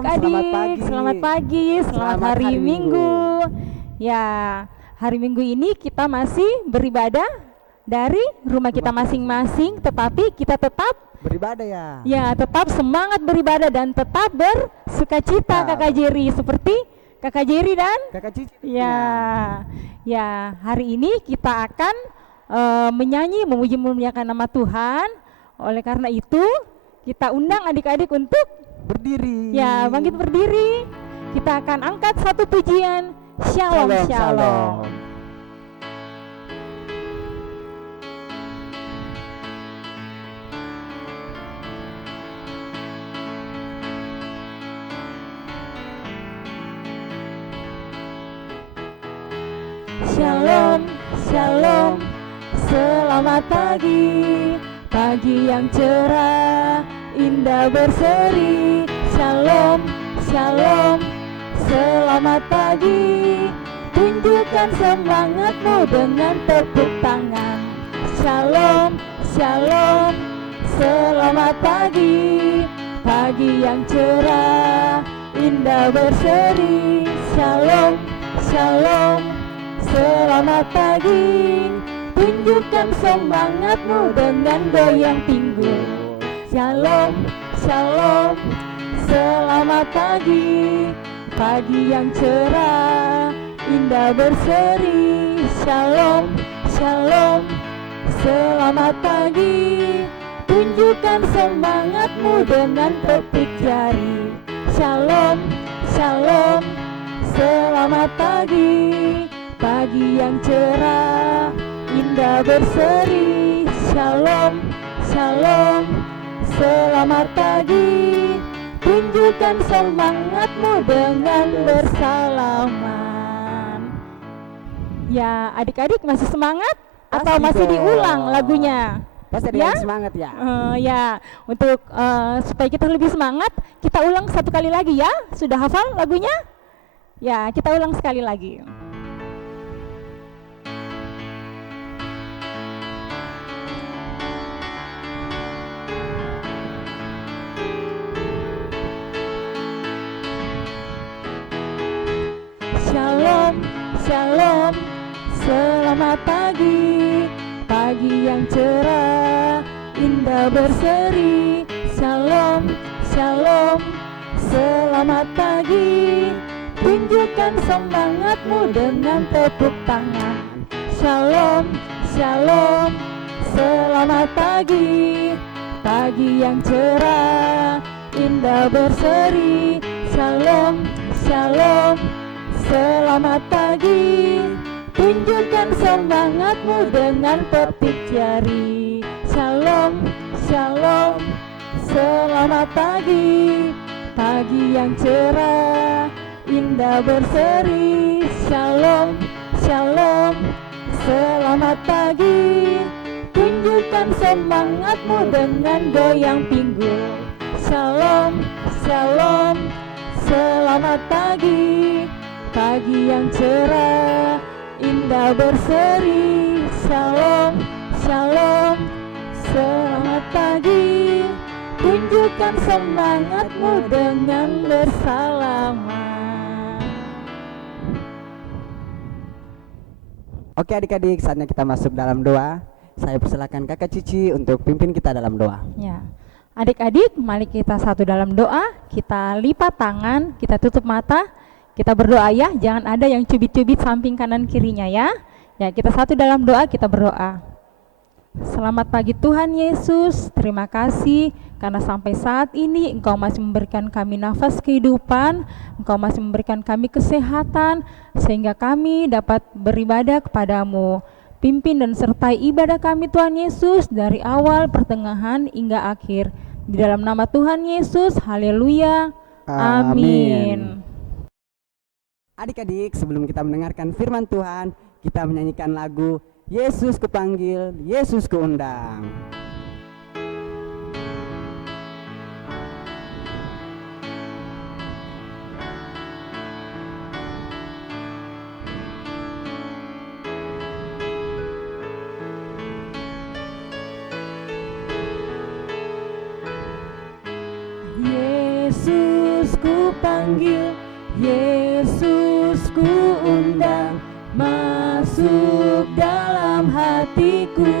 adik-adik, selamat pagi, selamat hari Minggu. Ya, hari Minggu ini kita masih beribadah dari rumah kita masing-masing, tetapi kita tetap beribadah ya. Ya, tetap semangat beribadah dan tetap bersukacita, Kakak Jerry, seperti Kakak Jerry dan Kakak Cici. Ya, hari ini kita akan menyanyi, memuji-memuliakan nama Tuhan. Oleh karena itu, kita undang adik-adik untuk berdiri. Ya, bangkit berdiri. Kita akan angkat satu pujian. Shalom, shalom. Shalom, shalom. Selamat pagi, pagi yang cerah, indah berseri. Shalom, shalom. Selamat pagi, tunjukkan semangatmu dengan tepuk tangan. Shalom, shalom. Selamat pagi, pagi yang cerah, indah berseri. Shalom, shalom. Selamat pagi, tunjukkan semangatmu dengan goyang pinggul. Shalom, shalom. Selamat pagi, pagi yang cerah, indah berseri. Shalom, shalom. Selamat pagi, tunjukkan semangatmu dengan tepuk jari. Shalom, shalom. Selamat pagi, pagi yang cerah, indah berseri. Shalom, shalom. Selamat pagi, tunjukkan semangatmu dengan bersalaman. Ya, adik-adik masih semangat? Atau masih diulang lagunya? Pasti ada yang semangat ya. Ya, untuk supaya kita lebih semangat, kita ulang satu kali lagi ya. Sudah hafal lagunya? Ya, kita ulang sekali lagi. Shalom, shalom. Selamat pagi, pagi yang cerah, indah berseri. Shalom, shalom. Selamat pagi, tunjukkan semangatmu dengan tepuk tangan. Shalom, shalom. Selamat pagi, pagi yang cerah, indah berseri. Shalom, shalom. Selamat pagi, tunjukkan semangatmu dengan petik jari. Shalom, shalom. Selamat pagi, pagi yang cerah, indah berseri. Shalom, shalom. Selamat pagi, tunjukkan semangatmu dengan goyang pinggul. Shalom, shalom. Selamat pagi, pagi yang cerah, indah berseri. Shalom, shalom. Selamat pagi, tunjukkan semangatmu dengan bersalaman. Oke adik-adik, saatnya kita masuk dalam doa. Saya persilakan Kakak Cici untuk pimpin kita dalam doa. Ya, adik-adik, mari kita satu dalam doa. Kita lipat tangan, kita tutup mata. Kita berdoa ya, jangan ada yang cubit-cubit samping kanan kirinya ya. Ya, kita satu dalam doa, kita berdoa. Selamat pagi Tuhan Yesus, terima kasih karena sampai saat ini Engkau masih memberikan kami nafas kehidupan, Engkau masih memberikan kami kesehatan, sehingga kami dapat beribadah kepadamu. Pimpin dan sertai ibadah kami Tuhan Yesus dari awal, pertengahan, hingga akhir. Di dalam nama Tuhan Yesus, haleluya, amin. Adik-adik, sebelum kita mendengarkan firman Tuhan, kita menyanyikan lagu Yesus kupanggil, Yesus kuundang. Yesus ku panggil, Yesus ku undang, masuk dalam hatiku.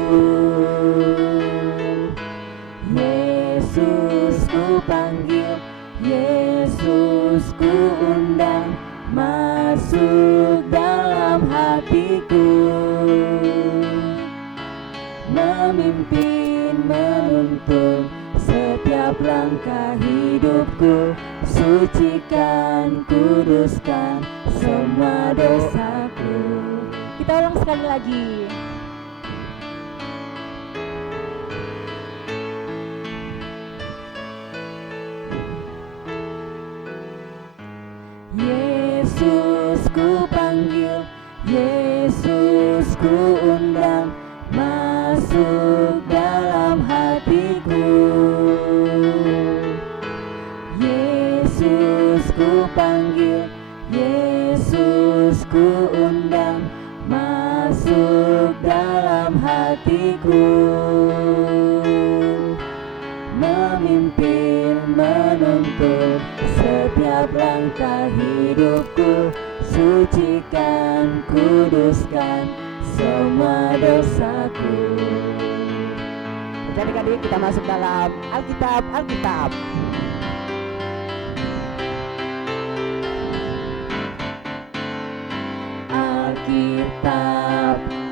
Yesus ku panggil, Yesus ku undang, masuk dalam hatiku. Memimpin, menuntun setiap langkah hidupku, sucikan, kuduskan semua dosaku. Kita ulang sekali lagi. Yesus ku panggil, Yesus ku undang, masuk dalam hatiku. Yesus ku panggil, Yesus ku undang, masuk dalam hatiku. Memimpin, menuntun setiap langkah hidupku, sucikan, kuduskan semua dosaku. Jadi adik-adik, kita masuk dalam Alkitab.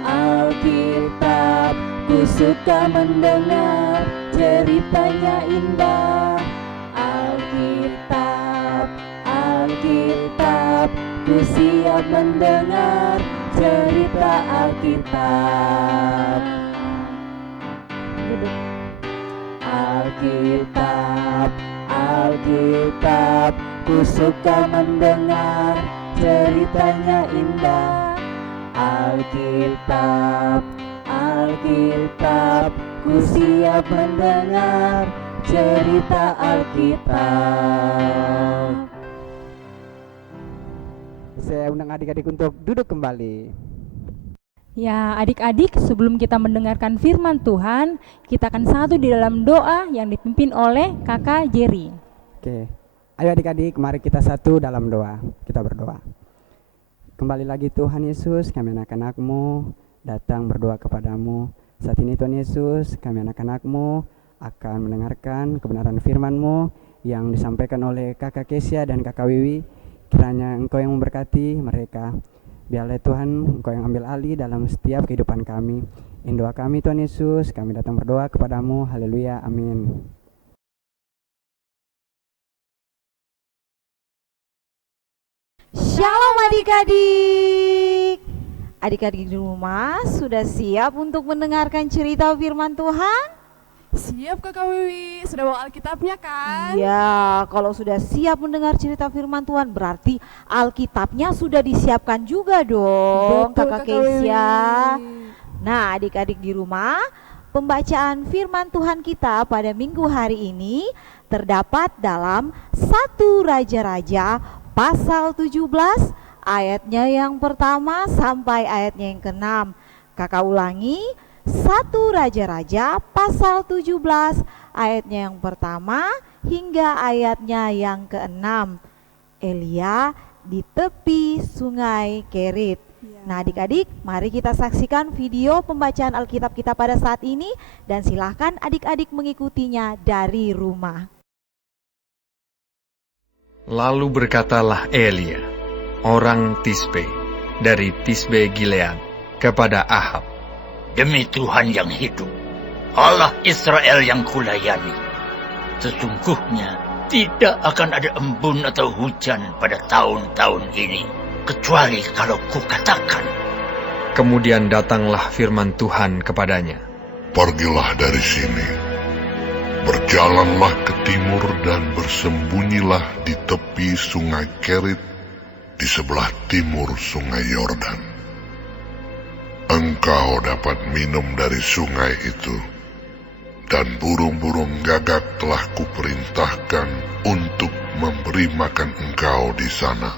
Alkitab, ku suka mendengar ceritanya indah. Alkitab, ku siap mendengar cerita Alkitab. Alkitab, ku suka mendengar ceritanya indah. Alkitab, ku siap mendengar cerita Alkitab. Saya undang adik-adik untuk duduk kembali. Ya, adik-adik, sebelum kita mendengarkan firman Tuhan, kita akan satu di dalam doa yang dipimpin oleh Kakak Jerry. Oke, ayo adik-adik, mari kita satu dalam doa. Kita berdoa. Kembali lagi Tuhan Yesus, kami anak-anak-Mu datang berdoa kepadamu. Saat ini Tuhan Yesus, kami anak-anak-Mu akan mendengarkan kebenaran firman-Mu yang disampaikan oleh Kakak Kesia dan Kakak Wiwi. Kiranya Engkau yang memberkati mereka. Biarlah Tuhan Engkau yang ambil alih dalam setiap kehidupan kami. In doa kami Tuhan Yesus, kami datang berdoa kepadamu. Haleluya, amin. Shalom adik-adik. Adik-adik di rumah sudah siap untuk mendengarkan cerita firman Tuhan? Siap Kakak Wiwi, sudah bawa Alkitabnya kan? Ya, kalau sudah siap mendengar cerita firman Tuhan berarti Alkitabnya sudah disiapkan juga dong. Betul, Kakak Kakak Kesia. Wiwi. Nah, adik-adik di rumah, pembacaan firman Tuhan kita pada minggu hari ini terdapat dalam 1 Raja-Raja pasal 17 ayatnya yang pertama sampai ayatnya yang ke-6. Kakak ulangi, 1 Raja-Raja pasal 17 ayatnya yang pertama hingga ayatnya yang ke-6. Elia di tepi sungai Kerit. Nah adik-adik, mari kita saksikan video pembacaan Alkitab kita pada saat ini dan silahkan adik-adik mengikutinya dari rumah. Lalu berkatalah Elia, orang Tisbe, dari Tisbe Gilead, kepada Ahab, "Demi Tuhan yang hidup, Allah Israel yang kulayani, sesungguhnya tidak akan ada embun atau hujan pada tahun-tahun ini, kecuali kalau kukatakan." Kemudian datanglah firman Tuhan kepadanya, "Pergilah dari sini, berjalanlah ke timur dan bersembunyilah di tepi sungai Kerit, di sebelah timur sungai Yordan. Engkau dapat minum dari sungai itu, dan burung-burung gagak telah kuperintahkan untuk memberi makan engkau di sana."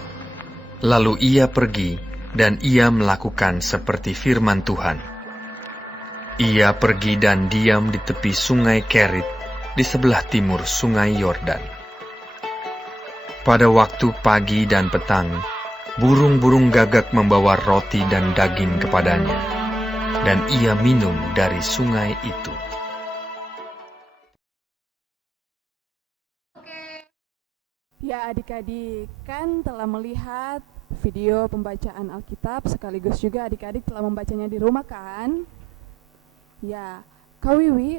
Lalu ia pergi, dan ia melakukan seperti firman Tuhan. Ia pergi dan diam di tepi sungai Kerit, di sebelah timur sungai Yordan. Pada waktu pagi dan petang, burung-burung gagak membawa roti dan daging kepadanya, dan ia minum dari sungai itu. Ya adik-adik, kan telah melihat video pembacaan Alkitab, sekaligus juga adik-adik telah membacanya di rumah kan? Ya, Kak Wiwi,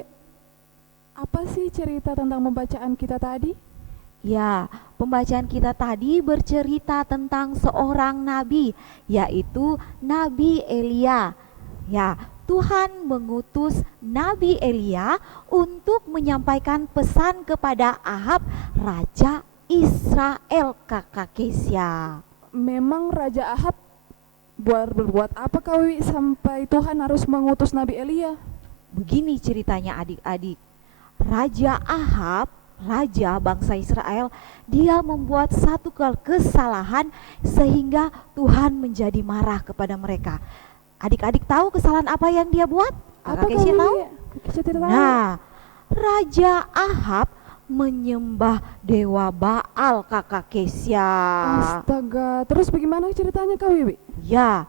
apa sih cerita tentang pembacaan kita tadi? Ya, pembacaan kita tadi bercerita tentang seorang nabi, yaitu Nabi Elia. Ya, Tuhan mengutus Nabi Elia untuk menyampaikan pesan kepada Ahab, Raja Israel, Kakak Kesia. Memang Raja Ahab berbuat apa Kak Wiwi sampai Tuhan harus mengutus Nabi Elia? Begini ceritanya adik-adik. Raja Ahab, raja bangsa Israel, dia membuat satu kesalahan sehingga Tuhan menjadi marah kepada mereka. Adik-adik tahu kesalahan apa yang dia buat? Apa Kakak Kesia tahu? Kesia tidak tahu. Nah, Raja Ahab menyembah dewa Baal, Kakak Kesia. Astaga, terus bagaimana ceritanya Kak Wiwi? Ya,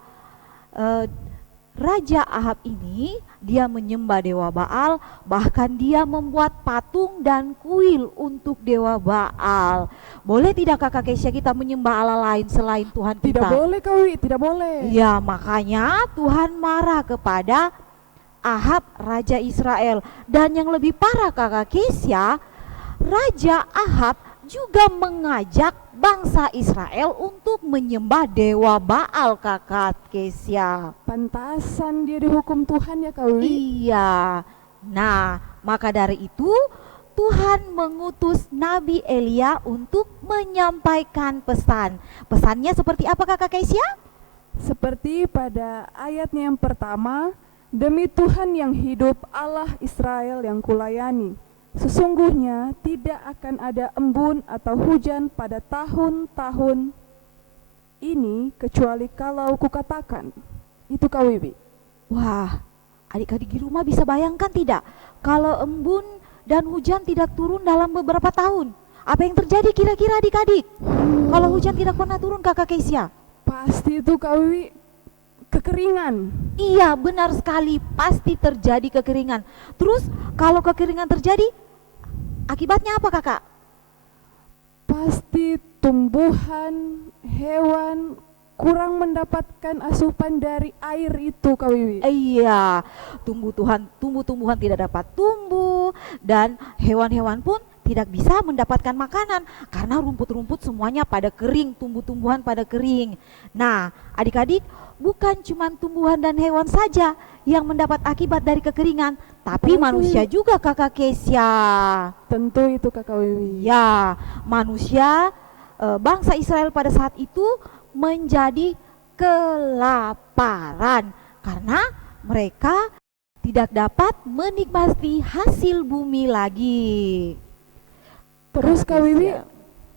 Raja Ahab ini dia menyembah dewa Baal, bahkan dia membuat patung dan kuil untuk dewa Baal. Boleh tidak Kakak Kesia kita menyembah Allah lain selain Tuhan kita? Tidak boleh Kak Wiwi, tidak boleh. Ya, makanya Tuhan marah kepada Ahab, Raja Israel. Dan yang lebih parah Kakak Kesia, Raja Ahab juga mengajak bangsa Israel untuk menyembah dewa Baal, Kakak Kesia. Pantasan dia dihukum Tuhan ya Kak Wiwi? Iya. Nah, maka dari itu Tuhan mengutus Nabi Elia untuk menyampaikan pesan. Pesannya seperti apa Kakak Kesia? Seperti pada ayatnya yang pertama, demi Tuhan yang hidup, Allah Israel yang kulayani, sesungguhnya tidak akan ada embun atau hujan pada tahun-tahun ini kecuali kalau kukatakan. Itu Kak Wiwi. Wah, adik-adik di rumah bisa bayangkan tidak? Kalau embun dan hujan tidak turun dalam beberapa tahun, apa yang terjadi kira-kira adik-adik? Kalau hujan tidak pernah turun Kakak Kesia? Pasti itu Kak Wiwi, kekeringan. Iya, benar sekali, pasti terjadi kekeringan. Terus kalau kekeringan terjadi, akibatnya apa Kakak? Pasti tumbuhan, hewan kurang mendapatkan asupan dari air itu Kak Wiwi. Iya, tumbuh-tumbuhan tidak dapat tumbuh, dan hewan-hewan pun tidak bisa mendapatkan makanan karena rumput-rumput semuanya pada kering, tumbuh-tumbuhan pada kering. Nah, adik-adik, bukan cuma tumbuhan dan hewan saja yang mendapat akibat dari kekeringan, tapi manusia juga Kakak Kesia. Tentu itu Kakak Wiwi. Ya, manusia bangsa Israel pada saat itu menjadi kelaparan karena mereka tidak dapat menikmati hasil bumi lagi. Terus Kak Wiwi,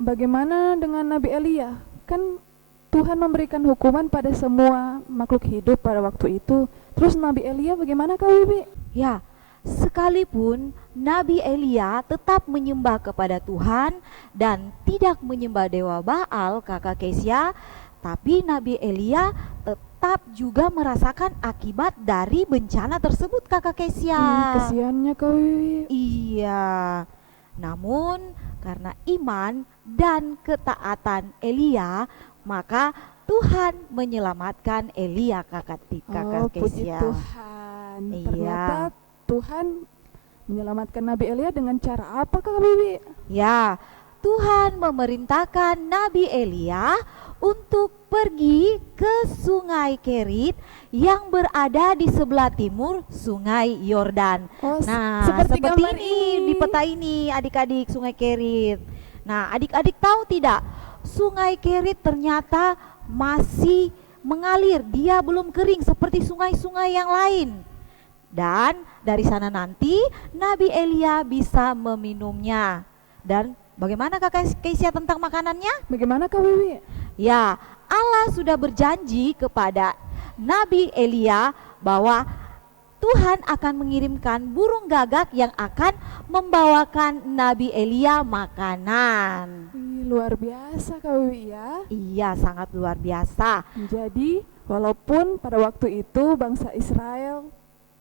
bagaimana dengan Nabi Elia? Kan Tuhan memberikan hukuman pada semua makhluk hidup pada waktu itu. Terus Nabi Elia bagaimana Kak Wiwi? Ya, sekalipun Nabi Elia tetap menyembah kepada Tuhan dan tidak menyembah dewa Baal, Kakak Kesia, tapi Nabi Elia tetap juga merasakan akibat dari bencana tersebut, Kakak Kesia. Kesiannya Kak Wiwi. Iya. Namun karena iman dan ketaatan Elia, maka Tuhan menyelamatkan Elia, Kakak Puji Kesia. Tuhan. Iya. Ternyata Tuhan menyelamatkan Nabi Elia dengan cara apa Kak Wiwi? Ya, Tuhan memerintahkan Nabi Elia untuk pergi ke Sungai Kerit yang berada di sebelah timur Sungai Yordan. Oh, Nah, seperti seperti gambar ini di peta ini adik-adik, Sungai Kerit. Nah, adik-adik tahu tidak, Sungai Kerit ternyata masih mengalir, dia belum kering seperti sungai-sungai yang lain. Dan dari sana nanti Nabi Elia bisa meminumnya. Dan bagaimana Kakak Kesia tentang makanannya? Bagaimana Kak Wiwi? Ya, Allah sudah berjanji kepada Nabi Elia bahwa Tuhan akan mengirimkan burung gagak yang akan membawakan Nabi Elia makanan. Wih, luar biasa Kak Wiwi ya. Iya, sangat luar biasa. Jadi walaupun pada waktu itu bangsa Israel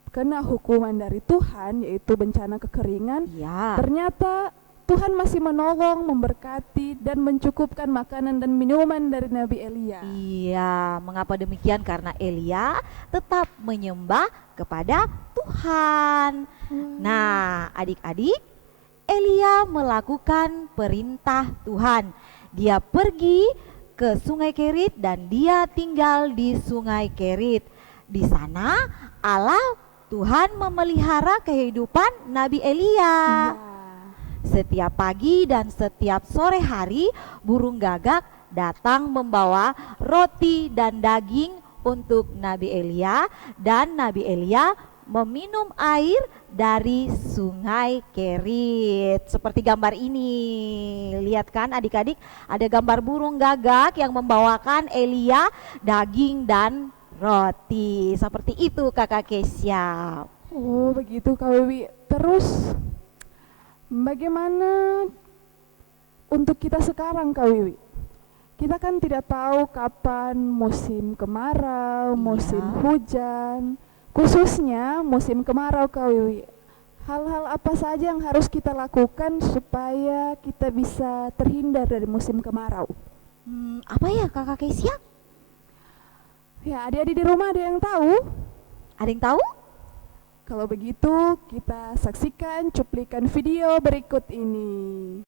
kena hukuman dari Tuhan, yaitu bencana kekeringan, Iya. ternyata Tuhan masih menolong, memberkati, dan mencukupkan makanan dan minuman dari Nabi Elia. Iya, mengapa demikian? Karena Elia tetap menyembah kepada Tuhan. Nah, adik-adik, Elia melakukan perintah Tuhan. Dia pergi ke Sungai Kerit dan dia tinggal di Sungai Kerit. Di sana Allah Tuhan memelihara kehidupan Nabi Elia. Ya. Setiap pagi dan setiap sore hari burung gagak datang membawa roti dan daging untuk Nabi Elia, dan Nabi Elia meminum air dari Sungai Kerit. Seperti gambar ini. Lihat kan adik-adik, ada gambar burung gagak yang membawakan Elia daging dan roti. Seperti itu Kakak Kesya. Oh begitu Kak Wiwi. Terus bagaimana untuk kita sekarang Kak Wiwi? Kita kan tidak tahu kapan musim kemarau, musim hujan, khususnya musim kemarau Kak Wiwi. Hal-hal apa saja yang harus kita lakukan supaya kita bisa terhindar dari musim kemarau? Apa ya Kakak Kesya? Ya, adik-adik di rumah ada yang tahu? Ada yang tahu? Kalau begitu, kita saksikan cuplikan video berikut ini.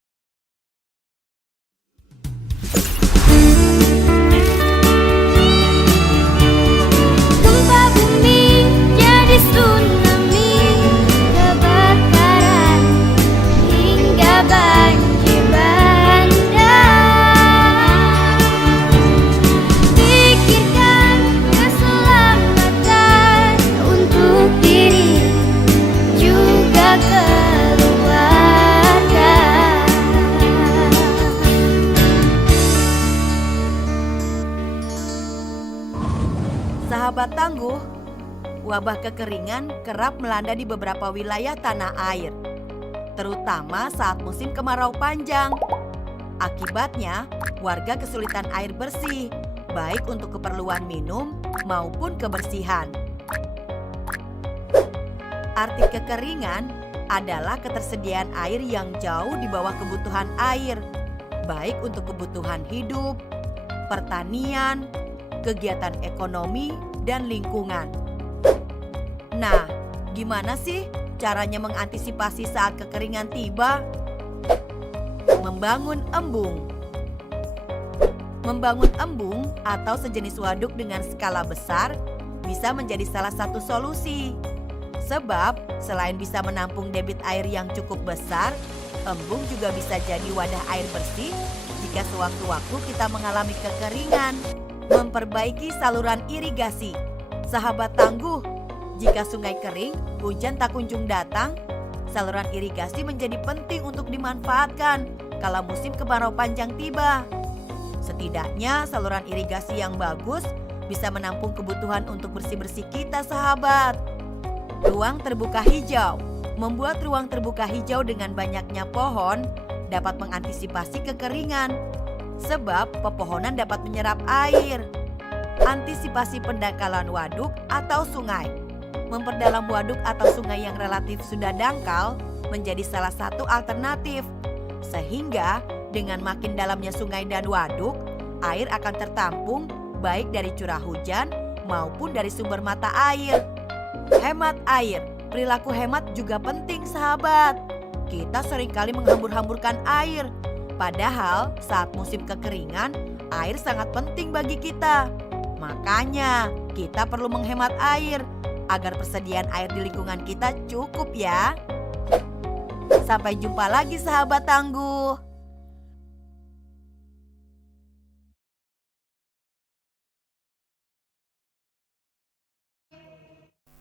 Gempa bumi jadi tsunami, kebakaran hingga banjir bandang. Pikirkan keselamatan untuk diri juga keluarga. Sahabat tangguh, wabah kekeringan kerap melanda di beberapa wilayah tanah air, terutama saat musim kemarau panjang. Akibatnya, warga kesulitan air bersih, baik untuk keperluan minum maupun kebersihan. Arti kekeringan adalah ketersediaan air yang jauh di bawah kebutuhan air, baik untuk kebutuhan hidup, pertanian, kegiatan ekonomi, dan lingkungan. Nah, gimana sih caranya mengantisipasi saat kekeringan tiba? Membangun embung. Membangun embung atau sejenis waduk dengan skala besar bisa menjadi salah satu solusi. Sebab selain bisa menampung debit air yang cukup besar, embung juga bisa jadi wadah air bersih jika sewaktu-waktu kita mengalami kekeringan. Memperbaiki saluran irigasi. Sahabat tangguh, jika sungai kering, hujan tak kunjung datang, saluran irigasi menjadi penting untuk dimanfaatkan kala musim kemarau panjang tiba. Setidaknya saluran irigasi yang bagus bisa menampung kebutuhan untuk bersih-bersih kita, sahabat. Ruang terbuka hijau. Membuat ruang terbuka hijau dengan banyaknya pohon dapat mengantisipasi kekeringan, sebab pepohonan dapat menyerap air. Antisipasi pendangkalan waduk atau sungai. Memperdalam waduk atau sungai yang relatif sudah dangkal menjadi salah satu alternatif. Sehingga dengan makin dalamnya sungai dan waduk, air akan tertampung baik dari curah hujan maupun dari sumber mata air. Hemat air. Perilaku hemat juga penting, sahabat. Kita seringkali menghambur-hamburkan air. Padahal saat musim kekeringan, air sangat penting bagi kita. Makanya kita perlu menghemat air agar persediaan air di lingkungan kita cukup ya. Sampai jumpa lagi sahabat tangguh.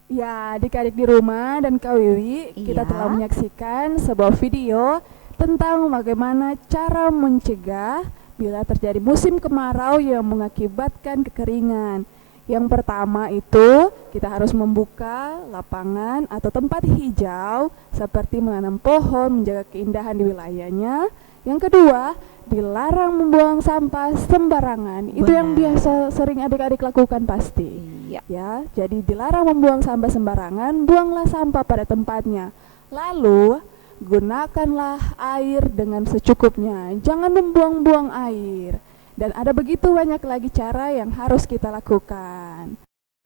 Ya, adik-adik di rumah dan Kak Wiwi, kita telah menyaksikan sebuah video tentang bagaimana cara mencegah bila terjadi musim kemarau yang mengakibatkan kekeringan. Yang pertama itu kita harus membuka lapangan atau tempat hijau seperti menanam pohon, menjaga keindahan di wilayahnya. Yang kedua, dilarang membuang sampah sembarangan. Itu yang biasa sering adik-adik lakukan pasti. Iya. Ya, jadi dilarang membuang sampah sembarangan, buanglah sampah pada tempatnya. Lalu, gunakanlah air dengan secukupnya. Jangan membuang-buang air. Dan ada begitu banyak lagi cara yang harus kita lakukan.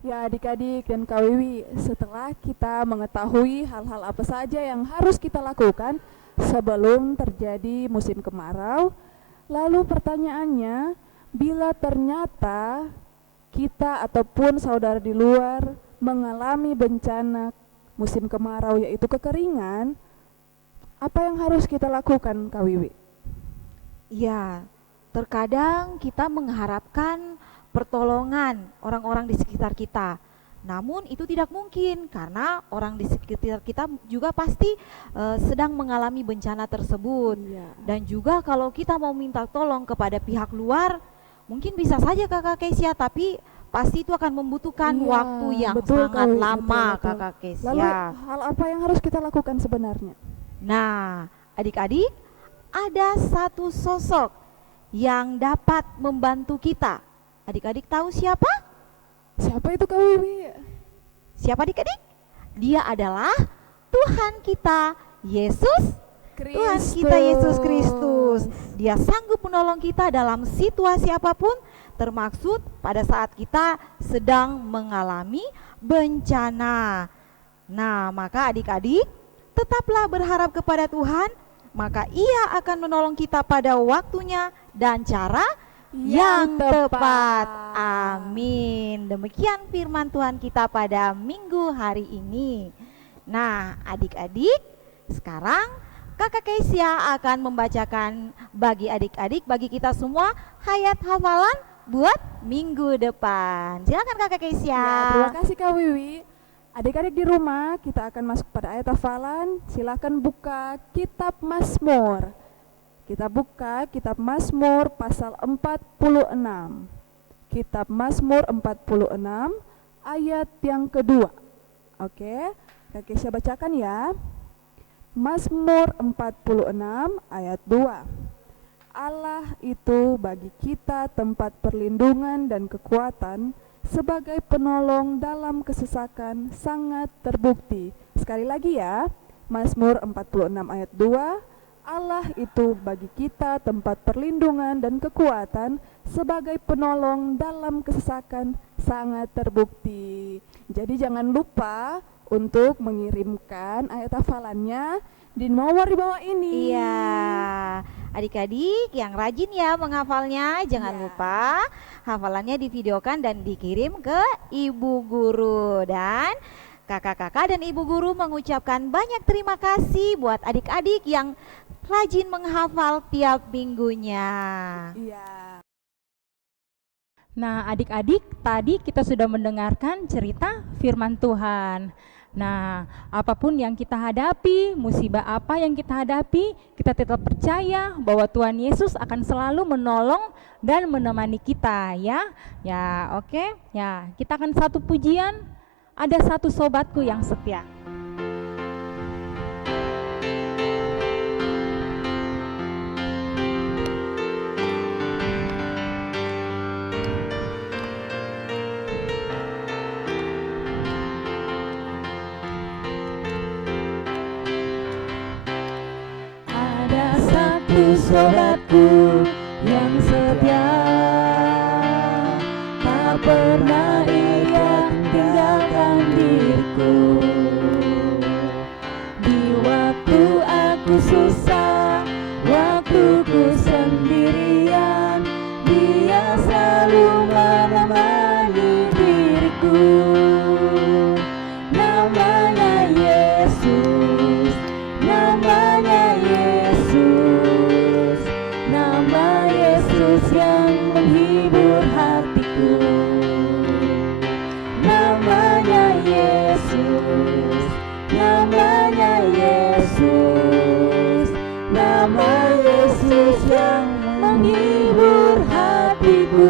Ya adik-adik dan Kak Wiwi, setelah kita mengetahui hal-hal apa saja yang harus kita lakukan sebelum terjadi musim kemarau, lalu pertanyaannya, bila ternyata kita ataupun saudara di luar mengalami bencana musim kemarau yaitu kekeringan, apa yang harus kita lakukan Kak Wiwi? Ya, terkadang kita mengharapkan pertolongan orang-orang di sekitar kita. Namun itu tidak mungkin karena orang di sekitar kita juga pasti sedang mengalami bencana tersebut. Dan juga kalau kita mau minta tolong kepada pihak luar, mungkin bisa saja Kakak Kesia, tapi pasti itu akan membutuhkan waktu yang sangat lama Kakak Kesia. Lalu hal apa yang harus kita lakukan sebenarnya? Nah, adik-adik, ada satu sosok yang dapat membantu kita. Adik-adik tahu siapa? Siapa itu Kak Wiwi? Siapa adik-adik? Dia adalah Tuhan kita, Yesus Kristus. Tuhan kita Yesus Kristus. Dia sanggup menolong kita dalam situasi apapun, termaksud pada saat kita sedang mengalami bencana. Nah, maka adik-adik tetaplah berharap kepada Tuhan, maka Ia akan menolong kita pada waktunya dan cara yang tepat. Amin. Demikian firman Tuhan kita pada minggu hari ini. Nah, adik-adik, sekarang Kakak Kesia akan membacakan bagi adik-adik, bagi kita semua, hayat hafalan buat minggu depan. Silakan Kakak Kesia. Ya, terima kasih Kak Wiwi. Adik-adik di rumah, kita akan masuk pada ayat hafalan. Silakan buka kitab Mazmur. Kita buka kitab Mazmur pasal 46. Kitab Mazmur 46 ayat yang kedua. Oke, Kak Kesia bacakan ya. Mazmur 46 ayat 2. Allah itu bagi kita tempat perlindungan dan kekuatan, sebagai penolong dalam kesesakan sangat terbukti. Sekali lagi ya, Mazmur 46 ayat 2, Allah itu bagi kita tempat perlindungan dan kekuatan, sebagai penolong dalam kesesakan sangat terbukti. Jadi jangan lupa untuk mengirimkan ayat hafalannya di nomor di bawah ini. Iya, adik-adik yang rajin ya menghafalnya, jangan lupa hafalannya divideokan dan dikirim ke ibu guru. Dan kakak-kakak dan ibu guru mengucapkan banyak terima kasih buat adik-adik yang rajin menghafal tiap minggunya. Iya. Nah, adik-adik, tadi kita sudah mendengarkan cerita firman Tuhan. Nah, apapun yang kita hadapi, musibah apa yang kita hadapi, kita tetap percaya bahwa Tuhan Yesus akan selalu menolong dan menemani kita, ya. Ya, oke. Ya, kita akan satu pujian. Ada satu sobatku yang setia. Sobatku yang setia, tak pernah ia tinggalkan diriku. Di waktu aku susah, waktu ku sendirian, Dia selalu menemani diriku. Namanya Yesus, namanya Yesus, nama Yesus yang menghibur hatiku. Namanya Yesus, namanya Yesus, nama Yesus yang menghibur hatiku.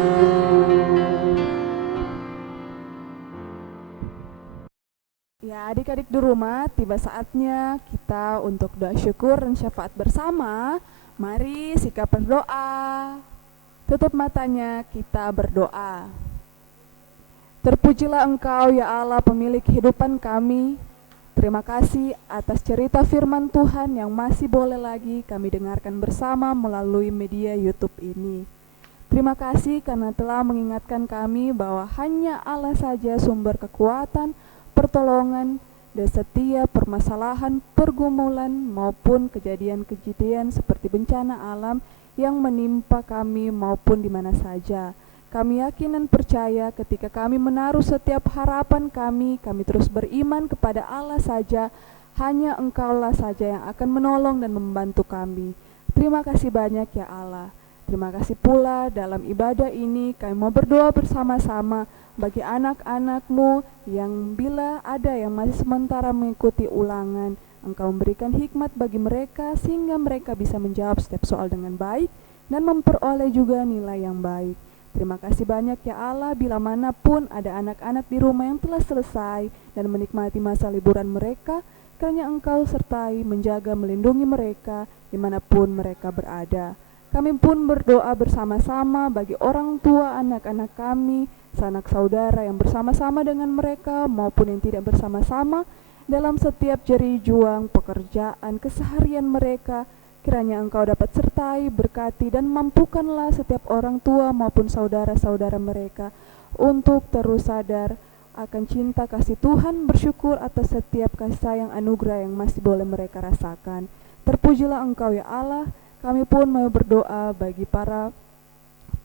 Ya, adik-adik di rumah, tiba saatnya kita untuk doa syukur dan syafaat bersama. Mari sikap berdoa. Tutup matanya, kita berdoa. Terpujilah Engkau ya Allah, pemilik kehidupan kami. Terima kasih atas cerita firman Tuhan yang masih boleh lagi kami dengarkan bersama melalui media YouTube ini. Terima kasih karena telah mengingatkan kami bahwa hanya Allah saja sumber kekuatan, pertolongan, dan setiap permasalahan, pergumulan maupun kejadian-kejadian seperti bencana alam yang menimpa kami maupun di mana saja. Kami yakin dan percaya ketika kami menaruh setiap harapan kami terus beriman kepada Allah saja, hanya Engkaulah saja yang akan menolong dan membantu kami. Terima kasih banyak ya Allah. Terima kasih pula dalam ibadah ini kami mau berdoa bersama-sama bagi anak-anak-Mu yang bila ada yang masih sementara mengikuti ulangan, Engkau memberikan hikmat bagi mereka sehingga mereka bisa menjawab setiap soal dengan baik dan memperoleh juga nilai yang baik. Terima kasih banyak ya Allah, bila manapun ada anak-anak di rumah yang telah selesai dan menikmati masa liburan mereka, kiranya Engkau sertai, menjaga, melindungi mereka dimanapun mereka berada. Kami pun berdoa bersama-sama bagi orang tua anak-anak kami, sanak saudara yang bersama-sama dengan mereka maupun yang tidak bersama-sama dalam setiap jerih juang pekerjaan keseharian mereka. Kiranya Engkau dapat sertai, berkati dan mampukanlah setiap orang tua maupun saudara-saudara mereka untuk terus sadar akan cinta kasih Tuhan, bersyukur atas setiap kasih sayang anugerah yang masih boleh mereka rasakan. Terpujilah Engkau ya Allah. Kami pun mau berdoa bagi para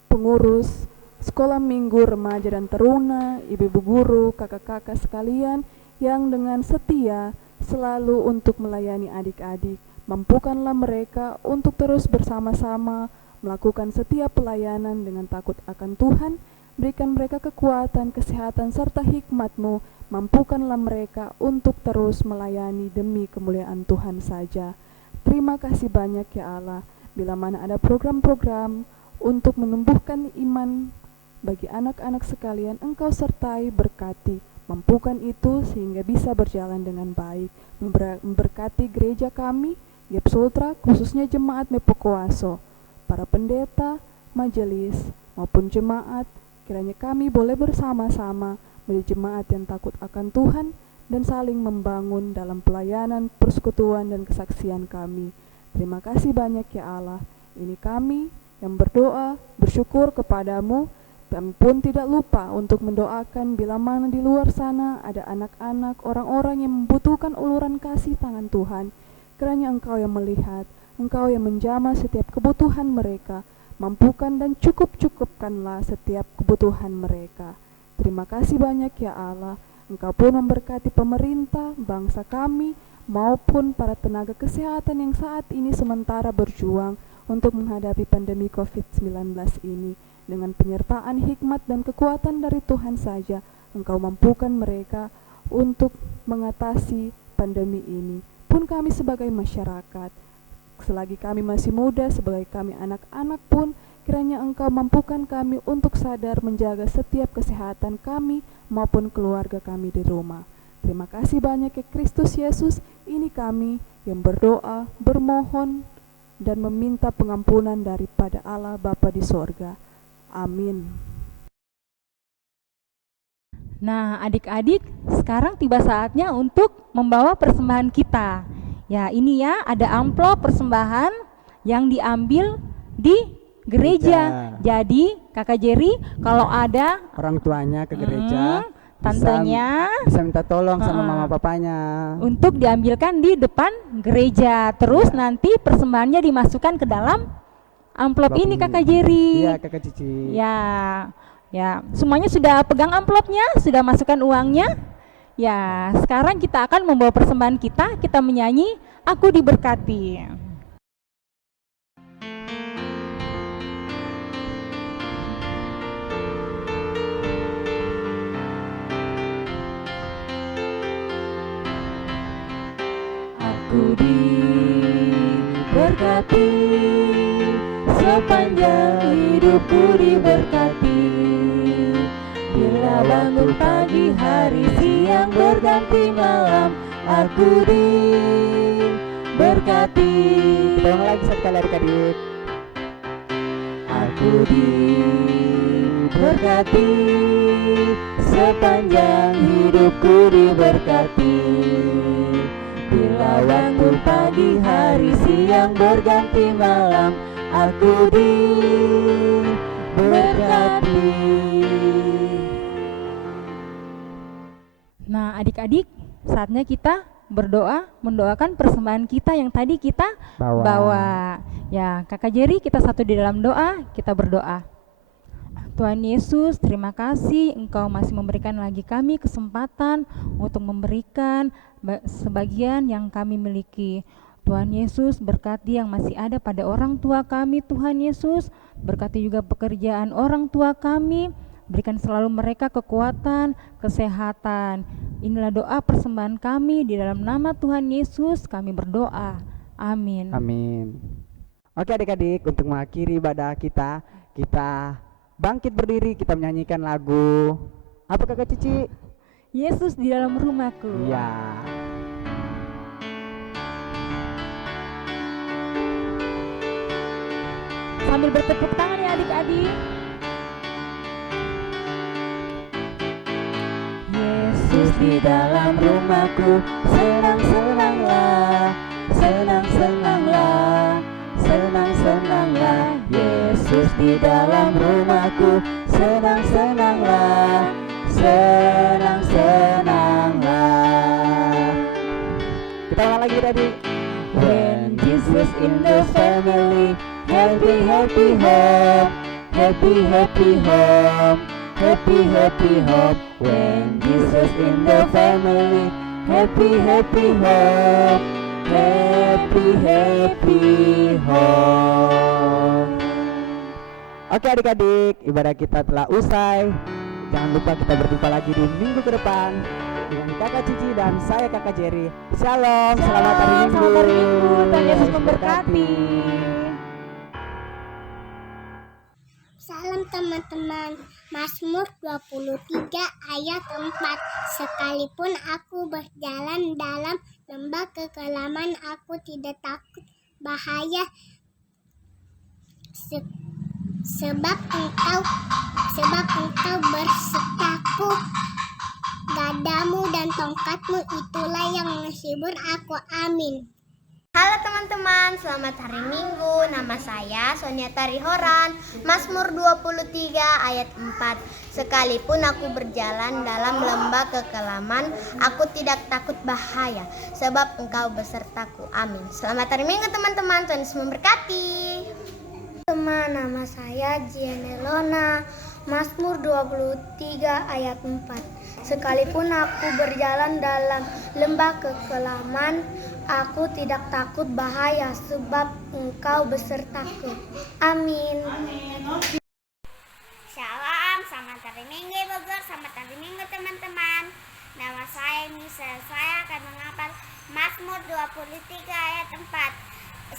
pengurus sekolah minggu remaja dan teruna, ibu-ibu guru, kakak-kakak sekalian yang dengan setia selalu untuk melayani adik-adik. Mampukanlah mereka untuk terus bersama-sama melakukan setiap pelayanan dengan takut akan Tuhan. Berikan mereka kekuatan, kesehatan, serta hikmat-Mu. Mampukanlah mereka untuk terus melayani demi kemuliaan Tuhan saja. Terima kasih banyak ya Allah, bila mana ada program-program untuk menumbuhkan iman bagi anak-anak sekalian, Engkau sertai, berkati, mampukan itu sehingga bisa berjalan dengan baik. Memberkati gereja kami, Gep Sultra, khususnya jemaat Mepokoaso, para pendeta, majelis, maupun jemaat, kiranya kami boleh bersama-sama menjadi jemaat yang takut akan Tuhan, dan saling membangun dalam pelayanan, persekutuan, dan kesaksian kami. Terima kasih banyak ya Allah. Ini kami yang berdoa, bersyukur kepadamu. Kami pun tidak lupa untuk mendoakan bila mana di luar sana ada anak-anak, orang-orang yang membutuhkan uluran kasih tangan Tuhan. Kiranya Engkau yang melihat, Engkau yang menjamah setiap kebutuhan mereka. Mampukan dan cukupkanlah setiap kebutuhan mereka. Terima kasih banyak ya Allah. Engkau pun memberkati pemerintah, bangsa kami, maupun para tenaga kesehatan yang saat ini sementara berjuang untuk menghadapi pandemi COVID-19 ini. Dengan penyertaan hikmat dan kekuatan dari Tuhan saja, Engkau mampukan mereka untuk mengatasi pandemi ini. Pun kami sebagai masyarakat, selagi kami masih muda, sebagai kami anak-anak pun, kiranya Engkau mampukan kami untuk sadar menjaga setiap kesehatan kami maupun keluarga kami di rumah. Terima kasih banyak ya Kristus Yesus. Ini kami yang berdoa, bermohon, dan meminta pengampunan daripada Allah Bapa di sorga. Amin. Nah, adik-adik, sekarang tiba saatnya untuk membawa persembahan kita. Ya, ini ya, ada amplop persembahan yang diambil di gereja. Jadi, Kakak Jerry, kalau ada orang tuanya ke gereja, tantenya bisa minta tolong sama mama papanya untuk diambilkan di depan gereja. Terus nanti persembahannya dimasukkan ke dalam amplop ini, Kakak Jerry. Iya, Kakak Cici. Ya, semuanya sudah pegang amplopnya, sudah masukkan uangnya. Ya, sekarang kita akan membawa persembahan kita menyanyi Aku Diberkati. Aku diberkati, sepanjang hidupku diberkati. Bila bangun pagi hari, siang berganti malam, aku diberkati. Kita ulang lagi sekali adik-adik. Aku diberkati, sepanjang hidupku diberkati. Bila waktu pagi hari, siang berganti malam, aku diberkati. Nah, adik-adik, saatnya kita berdoa, mendoakan persembahan kita yang tadi kita bawa. Ya, Kakak Jerry, kita satu di dalam doa, kita berdoa. Tuhan Yesus, terima kasih Engkau masih memberikan lagi kami kesempatan untuk memberikan sebagian yang kami miliki. Tuhan Yesus, berkati yang masih ada pada orang tua kami, Tuhan Yesus. Berkati juga pekerjaan orang tua kami. Berikan selalu mereka kekuatan, kesehatan. Inilah doa persembahan kami, di dalam nama Tuhan Yesus kami berdoa. Amin. Amin. Oke adik-adik, untuk mengakhiri ibadah kita, kita bangkit berdiri, kita menyanyikan lagu. Apa Kakak Cici? Yesus di dalam rumahku. Iya. Sambil bertepuk tangan ya adik-adik. Yesus di dalam rumahku, senang-senanglah, senang-senanglah, senang-senanglah. Yesus di dalam rumahku, senang-senanglah, senang-senanglah. Kita ulang lagi tadi. When Jesus in the family, happy, happy home, happy, happy home, happy, happy home. When Jesus in the family, happy, happy home, happy, happy home. Oke adik-adik, ibadah kita telah usai. Jangan lupa kita berjumpa lagi di minggu ke depan dengan Kakak Cici dan saya Kakak Jerry. Shalom, selamat hari Minggu. Selamat hari Minggu, Tuhan Yesus memberkati. Salam teman-teman, Mazmur 23 ayat 4. Sekalipun aku berjalan dalam lembah kekelaman, aku tidak takut bahaya, sebab engkau bersertaku. Gadamu dan tongkatmu itulah yang menghibur aku. Amin. Halo teman-teman, selamat hari Minggu. Nama saya Soniata Rihoran. Mazmur 23 ayat 4. Sekalipun aku berjalan dalam lembah kekelaman, aku tidak takut bahaya, sebab engkau besertaku. Amin. Selamat hari Minggu teman-teman, Tuhan Yesus memberkati. Teman, nama saya Gianelona. Mazmur 23 ayat 4. Sekalipun aku berjalan dalam lembah kekelaman, aku tidak takut bahaya, sebab engkau besertaku. Amin. Shalom, selamat hari Minggu Bogor, selamat hari Minggu teman-teman. Nama saya Michelle, saya akan menghafal Mazmur 23 ayat 4.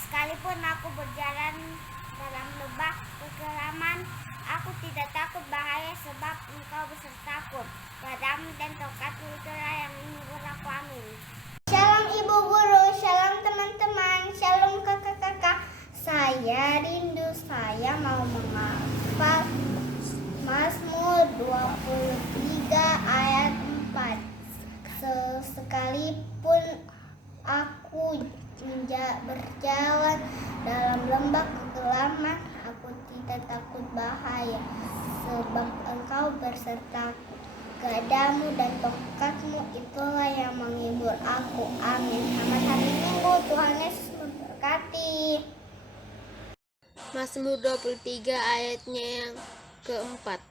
Sekalipun aku berjalan dalam lembah kekelaman, aku tidak takut bahaya, sebab engkau besertaku. Gadamu dan tongkatmu itulah yang menghibur aku. Amin. Shalom Ibu Guru, shalom teman-teman, shalom kakak-kakak. Saya rindu, saya mau menghafal Mazmur 23 ayat 4. Sekalipun aku berjalan dalam lembah kekelaman, aku tidak takut bahaya, sebab engkau bersertaku. Gadamu dan tongkatmu itulah yang menghibur aku. Amin. Selamat hari Minggu, Tuhan Yesus memberkati. Mazmur 23 ayatnya yang keempat.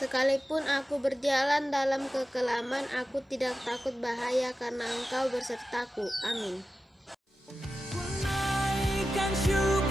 Sekalipun aku berjalan dalam kekelaman, aku tidak takut bahaya, karena engkau bersertaku. Amin. Ku naikkan syukur